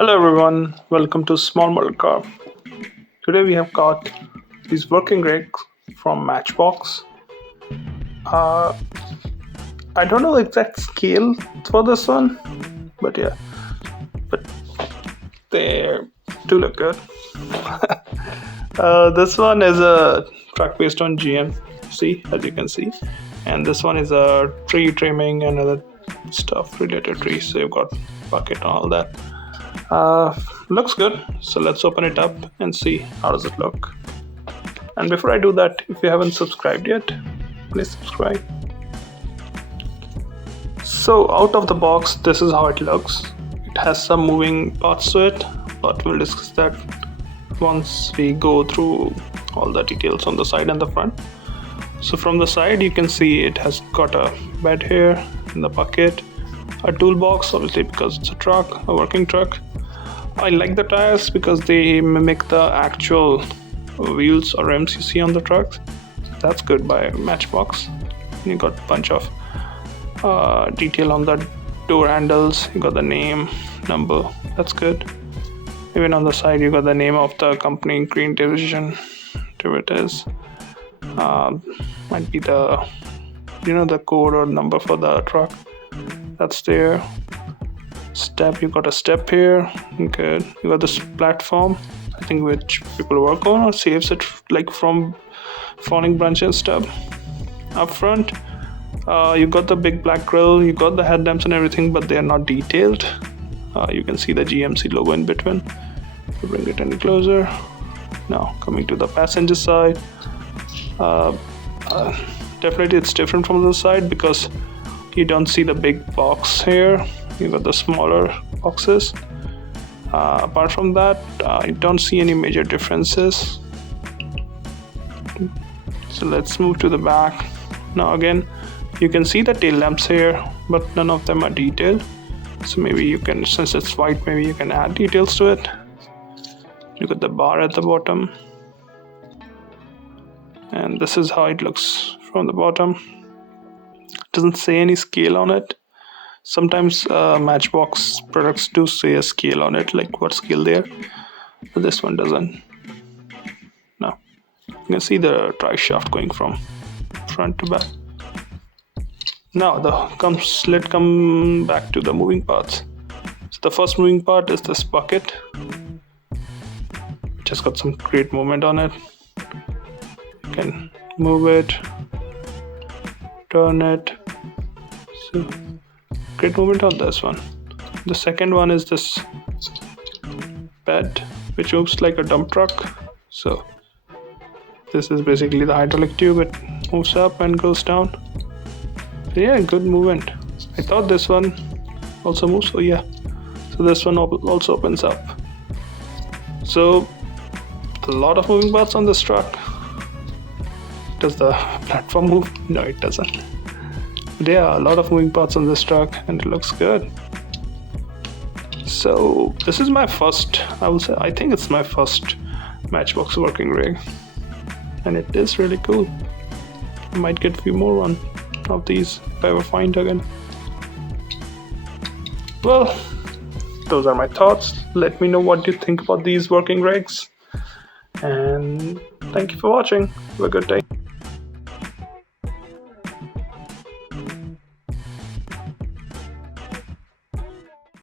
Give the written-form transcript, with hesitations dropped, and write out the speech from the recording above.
Hello everyone, welcome to Small Model Car. Today we have got these working rigs from Matchbox. I don't know the exact scale for this one, but yeah, but they do look good. This one is a truck based on GMC, as you can see, and this one is a tree trimming and other stuff related to trees. So you've got bucket and all that. Looks good, so let's open it up and see how does it look. And before I do that, if you haven't subscribed yet, please subscribe. So out of the box, this is how it looks. It has some moving parts to it, but we'll discuss that once we go through all the details on the side and the front. So from the side, you can see it has got a bed here in the bucket, a toolbox, obviously because it's a truck, a working truck. I like the tires because they mimic the actual wheels or rims you see on the trucks. That's good by Matchbox. You got a bunch of detail on the door handles. You got the name, number. That's good. Even on the side, you got the name of the company, Green Division, whatever it is. Might be the the code or number for the truck. That's there. Step, you got a step here. Good. You got this platform, I think, which people work on or saves it like from falling branches and stuff. Up front, you got the big black grill. You got the headlamps and everything, but they are not detailed. You can see the GMC logo in between. To bring it any closer. Now coming to the passenger side, definitely it's different from the side because you don't see the big box here. You got the smaller boxes. Apart from that, I don't see any major differences. So let's move to the back. Now again, you can see the tail lamps here, but none of them are detailed. So maybe you can, since it's white, maybe you can add details to it. You got the bar at the bottom. And this is how it looks from the bottom. It doesn't say any scale on it. Sometimes Matchbox products do say a scale on it, like what scale they are, but this one doesn't. Now you can see the drive shaft going from front to back. Now let's come back to the moving parts. So the first moving part is this bucket, which has got some great movement on it. You can move it, turn it. So great movement on this one. The second one is this bed, which moves like a dump truck. So this is basically the hydraulic tube. It moves up and goes down. So yeah, good movement. I thought this one also moves. Oh yeah. So this one also opens up. So a lot of moving parts on this truck. Does the platform move? No, it doesn't. There are a lot of moving parts on this truck and it looks good. So this is my first, I think it's my first Matchbox working rig, and it is really cool. I might get a few more of these if I ever find again. Well, those are my thoughts. Let me know what you think about these working rigs, and thank you for watching. Have a good day.